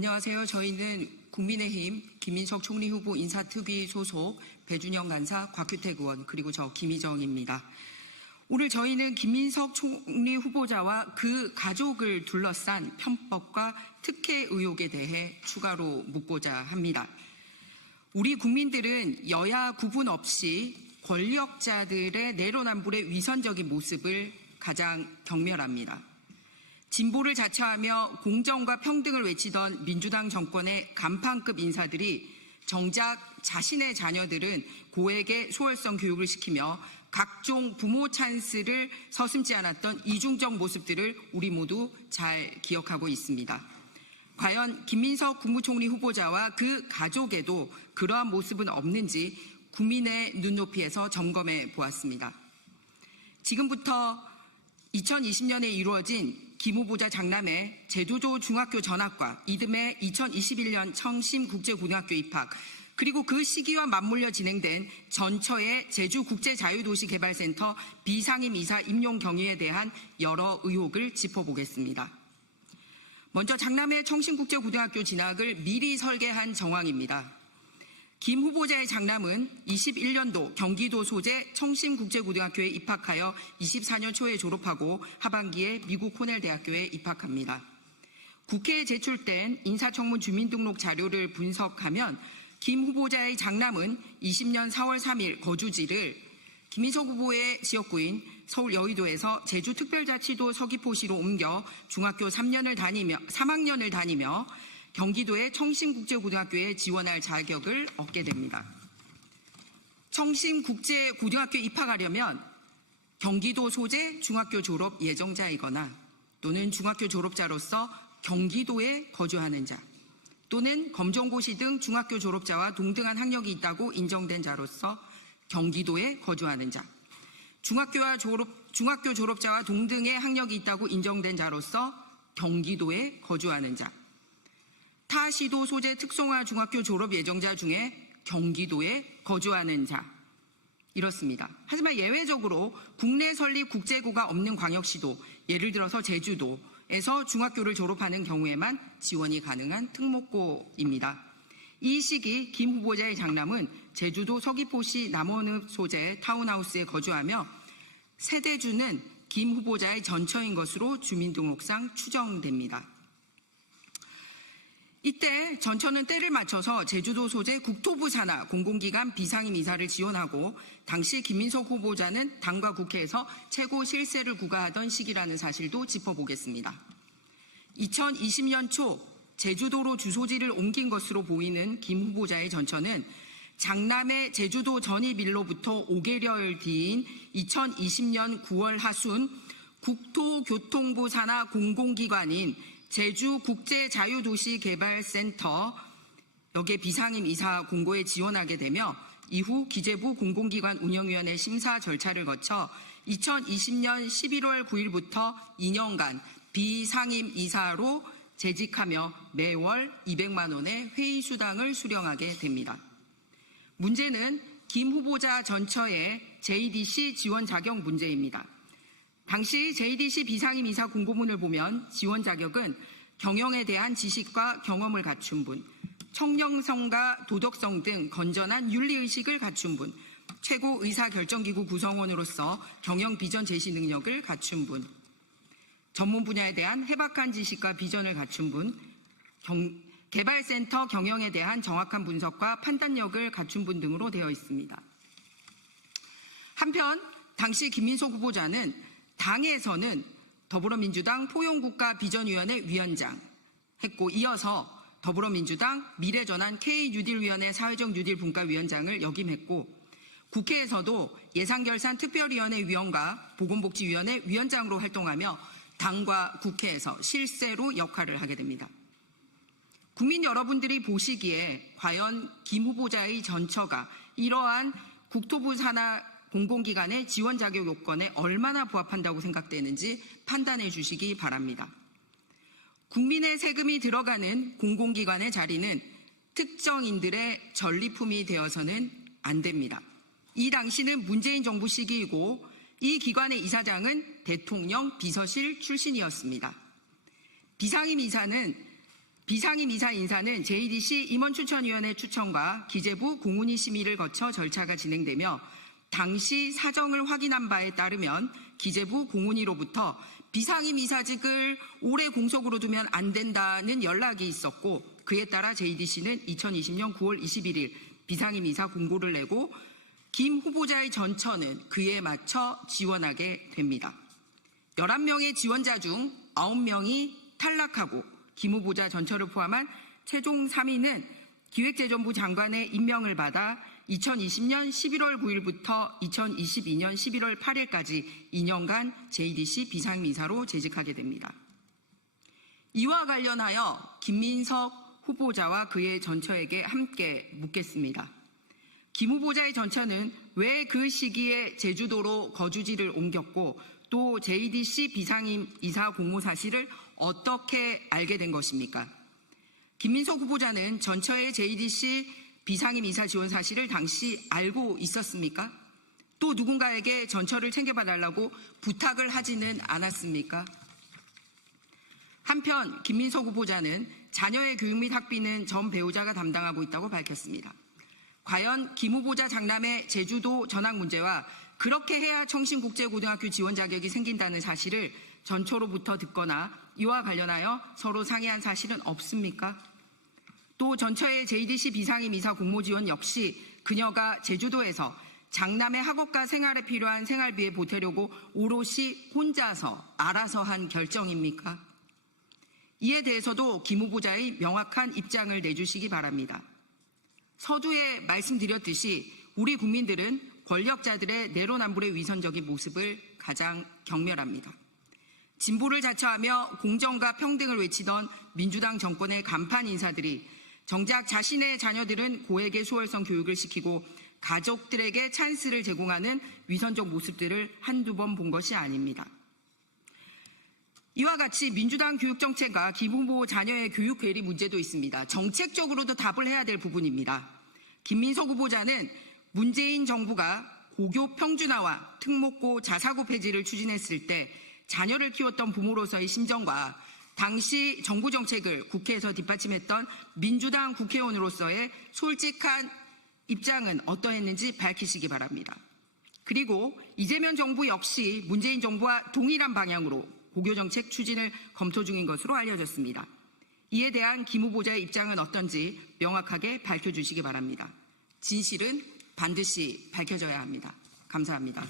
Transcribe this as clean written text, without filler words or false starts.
안녕하세요. 저희는 국민의힘 김인석 총리 후보 인사특위 소속 배준영 간사, 곽규택 의원, 그리고 저 김희정입니다. 오늘 저희는 김인석 총리 후보자와 그 가족을 둘러싼 편법과 특혜 의혹에 대해 추가로 묻고자 합니다. 우리 국민들은 여야 구분 없이 권력자들의 내로남불의 위선적인 모습을 가장 경멸합니다. 진보를 자처하며 공정과 평등을 외치던 민주당 정권의 간판급 인사들이 정작 자신의 자녀들은 고액의 소월성 교육을 시키며 각종 부모 찬스를 서슴지 않았던 이중적 모습들을 우리 모두 잘 기억하고 있습니다. 과연 김인석 국무총리 후보자와 그 가족에도 그러한 모습은 없는지 국민의 눈높이에서 점검해 보았습니다. 지금부터 2020년에 이루어진 김 후보자 장남의 제주도 중학교 전학과 이듬해 2021년 청심국제고등학교 입학, 그리고 그 시기와 맞물려 진행된 전처의 제주국제자유도시개발센터 비상임 이사 임용 경위에 대한 여러 의혹을 짚어보겠습니다. 먼저 장남의 청심국제고등학교 진학을 미리 설계한 정황입니다. 김 후보자의 장남은 21년도 경기도 소재 청심국제고등학교에 입학하여 24년 초에 졸업하고 하반기에 미국 코넬대학교에 입학합니다. 국회에 제출된 인사청문 주민등록 자료를 분석하면 김 후보자의 장남은 20년 4월 3일 거주지를 김인석 후보의 지역구인 서울 여의도에서 제주특별자치도 서귀포시로 옮겨 중학교 3학년을 다니며 경기도의 청심국제고등학교에 지원할 자격을 얻게 됩니다. 청심국제고등학교에 입학하려면 경기도 소재 중학교 졸업 예정자이거나 또는 중학교 졸업자로서 경기도에 거주하는 자 또는 검정고시 등 중학교 졸업자와 동등한 학력이 있다고 인정된 자로서 경기도에 거주하는 자, 중학교 졸업자와 동등의 학력이 있다고 인정된 자로서 경기도에 거주하는 자, 타 시도 소재 특성화 중학교 졸업 예정자 중에 경기도에 거주하는 자, 이렇습니다. 하지만 예외적으로 국내 설립 국제고가 없는 광역시도, 예를 들어서 제주도에서 중학교를 졸업하는 경우에만 지원이 가능한 특목고입니다. 이 시기 김 후보자의 장남은 제주도 서귀포시 남원읍 소재 타운하우스에 거주하며 세대주는 김 후보자의 전처인 것으로 주민등록상 추정됩니다. 이때 전처는 때를 맞춰서 제주도 소재 국토부 산하 공공기관 비상임 이사를 지원하고 당시 김인석 후보자는 당과 국회에서 최고 실세를 구가하던 시기라는 사실도 짚어보겠습니다. 2020년 초 제주도로 주소지를 옮긴 것으로 보이는 김 후보자의 전처는 장남의 제주도 전입일로부터 5개월 뒤인 2020년 9월 하순 국토교통부 산하 공공기관인 제주국제자유도시개발센터 여기에 비상임 이사 공고에 지원하게 되며 이후 기재부 공공기관 운영위원회 심사 절차를 거쳐 2020년 11월 9일부터 2년간 비상임 이사로 재직하며 매월 200만 원의 회의 수당을 수령하게 됩니다. 문제는 김 후보자 전처의 JDC 지원 자격 문제입니다. 당시 JDC 비상임 이사 공고문을 보면 지원 자격은 경영에 대한 지식과 경험을 갖춘 분, 청렴성과 도덕성 등 건전한 윤리의식을 갖춘 분, 최고 의사결정기구 구성원으로서 경영 비전 제시 능력을 갖춘 분, 전문 분야에 대한 해박한 지식과 비전을 갖춘 분, 개발센터 경영에 대한 정확한 분석과 판단력을 갖춘 분 등으로 되어 있습니다. 한편 당시 김인석 후보자는 당에서는 더불어민주당 포용국가비전위원회 위원장 했고 이어서 더불어민주당 미래전환 K뉴딜위원회 사회적 뉴딜 분과위원장을 역임했고 국회에서도 예산결산특별위원회 위원과 보건복지위원회 위원장으로 활동하며 당과 국회에서 실세로 역할을 하게 됩니다. 국민 여러분들이 보시기에 과연 김 후보자의 전처가 이러한 국토부 산하 공공기관의 지원 자격 요건에 얼마나 부합한다고 생각되는지 판단해 주시기 바랍니다. 국민의 세금이 들어가는 공공기관의 자리는 특정인들의 전리품이 되어서는 안 됩니다. 이 당시는 문재인 정부 시기이고 이 기관의 이사장은 대통령 비서실 출신이었습니다. 비상임 이사는 비상임 이사 인사는 JDC 임원추천위원회 추천과 기재부 공훈위 심의를 거쳐 절차가 진행되며 당시 사정을 확인한 바에 따르면 기재부 공훈위로부터 비상임 이사직을 오래 공석으로 두면 안 된다는 연락이 있었고 그에 따라 JDC는 2020년 9월 21일 비상임 이사 공고를 내고 김 후보자의 전처는 그에 맞춰 지원하게 됩니다. 11명의 지원자 중 9명이 탈락하고 김 후보자 전처를 포함한 최종 3위는 기획재정부 장관의 임명을 받아 2020년 11월 9일부터 2022년 11월 8일까지 2년간 JDC 비상임이사로 재직하게 됩니다. 이와 관련하여 김민석 후보자와 그의 전처에게 함께 묻겠습니다. 김 후보자의 전처는 왜 그 시기에 제주도로 거주지를 옮겼고 또 JDC 비상임 이사 공모 사실을 어떻게 알게 된 것입니까? 김민석 후보자는 전처의 JDC 비상임 이사 지원 사실을 당시 알고 있었습니까? 또 누군가에게 전처를 챙겨봐달라고 부탁을 하지는 않았습니까? 한편 김민석 후보자는 자녀의 교육 및 학비는 전 배우자가 담당하고 있다고 밝혔습니다. 과연 김 후보자 장남의 제주도 전학 문제와 그렇게 해야 청신국제고등학교 지원 자격이 생긴다는 사실을 전처로부터 듣거나 이와 관련하여 서로 상의한 사실은 없습니까? 또 전처의 JDC 비상임 이사 공모 지원 역시 그녀가 제주도에서 장남의 학업과 생활에 필요한 생활비에 보태려고 오롯이 혼자서 알아서 한 결정입니까? 이에 대해서도 김 후보자의 명확한 입장을 내주시기 바랍니다. 서두에 말씀드렸듯이 우리 국민들은 권력자들의 내로남불의 위선적인 모습을 가장 경멸합니다. 진보를 자처하며 공정과 평등을 외치던 민주당 정권의 간판 인사들이 정작 자신의 자녀들은 고액의 수월성 교육을 시키고 가족들에게 찬스를 제공하는 위선적 모습들을 한두 번 본 것이 아닙니다. 이와 같이 민주당 교육정책과 김 후보 자녀의 교육 괴리 문제도 있습니다. 정책적으로도 답을 해야 될 부분입니다. 김민석 후보자는 문재인 정부가 고교 평준화와 특목고 자사고 폐지를 추진했을 때 자녀를 키웠던 부모로서의 심정과 당시 정부 정책을 국회에서 뒷받침했던 민주당 국회의원으로서의 솔직한 입장은 어떠했는지 밝히시기 바랍니다. 그리고 이재명 정부 역시 문재인 정부와 동일한 방향으로 고교 정책 추진을 검토 중인 것으로 알려졌습니다. 이에 대한 김 후보자의 입장은 어떤지 명확하게 밝혀주시기 바랍니다. 진실은 반드시 밝혀져야 합니다. 감사합니다.